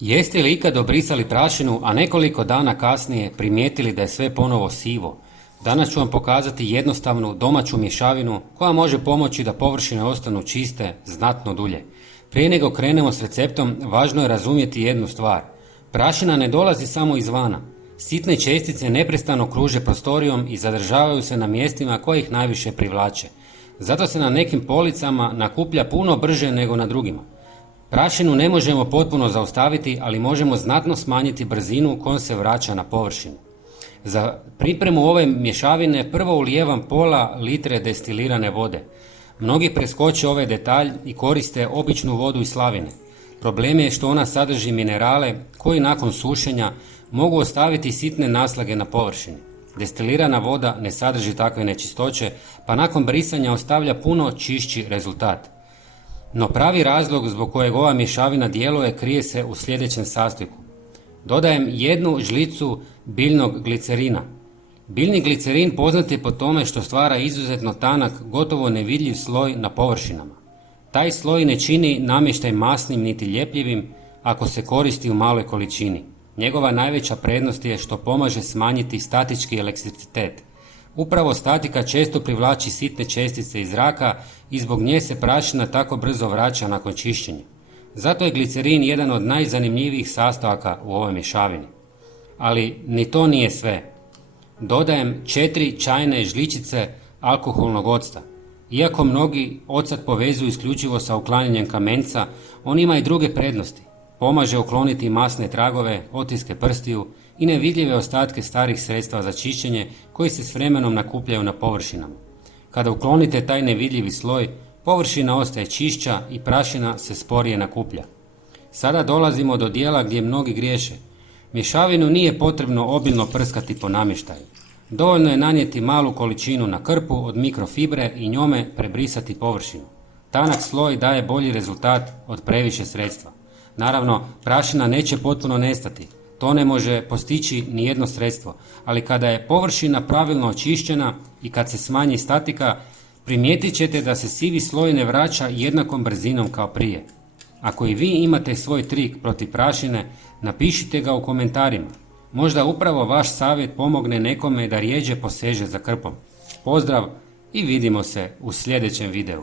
Jeste li ikad obrisali prašinu, a nekoliko dana kasnije primijetili da je sve ponovo sivo? Danas ću vam pokazati jednostavnu domaću mješavinu koja može pomoći da površine ostanu čiste znatno dulje. Prije nego krenemo s receptom, važno je razumjeti jednu stvar. Prašina ne dolazi samo izvana. Sitne čestice neprestano kruže prostorijom i zadržavaju se na mjestima koje ih najviše privlače. Zato se na nekim policama nakuplja puno brže nego na drugima. Prašinu ne možemo potpuno zaustaviti, ali možemo znatno smanjiti brzinu kojom se vraća na površinu. Za pripremu ove mješavine prvo ulijevam pola litre destilirane vode. Mnogi preskoče ovaj detalj i koriste običnu vodu iz slavine. Problem je što ona sadrži minerale koji nakon sušenja mogu ostaviti sitne naslage na površini. Destilirana voda ne sadrži takve nečistoće, pa nakon brisanja ostavlja puno čišći rezultat. No pravi razlog zbog kojeg ova mješavina djeluje krije se u sljedećem sastojku. Dodajem 1 žlicu biljnog glicerina. Biljni glicerin poznat je po tome što stvara izuzetno tanak, gotovo nevidljiv sloj na površinama. Taj sloj ne čini namještaj masnim niti ljepljivim ako se koristi u maloj količini. Njegova najveća prednost je što pomaže smanjiti statički elektricitet. Upravo statika često privlači sitne čestice iz zraka i zbog nje se prašina tako brzo vraća nakon čišćenja. Zato je glicerin jedan od najzanimljivijih sastojaka u ovoj mješavini. Ali ni to nije sve. Dodajem 4 čajne žličice alkoholnog octa. Iako mnogi ocat povezuju isključivo sa uklanjanjem kamenca, on ima i druge prednosti. Pomaže ukloniti masne tragove, otiske prstiju i nevidljive ostatke starih sredstva za čišćenje koji se s vremenom nakupljaju na površinama. Kada uklonite taj nevidljivi sloj, površina ostaje čišća i prašina se sporije nakuplja. Sada dolazimo do dijela gdje mnogi griješe. Mješavinu nije potrebno obilno prskati po namještaju. Dovoljno je nanijeti malu količinu na krpu od mikrofibre i njome prebrisati površinu. Tanak sloj daje bolji rezultat od previše sredstva. Naravno, prašina neće potpuno nestati. To ne može postići ni jedno sredstvo, ali kada je površina pravilno očišćena i kad se smanji statika, primijetit ćete da se sivi sloj ne vraća jednakom brzinom kao prije. Ako i vi imate svoj trik protiv prašine, napišite ga u komentarima. Možda upravo vaš savjet pomogne nekome da rjeđe poseže za krpom. Pozdrav i vidimo se u sljedećem videu.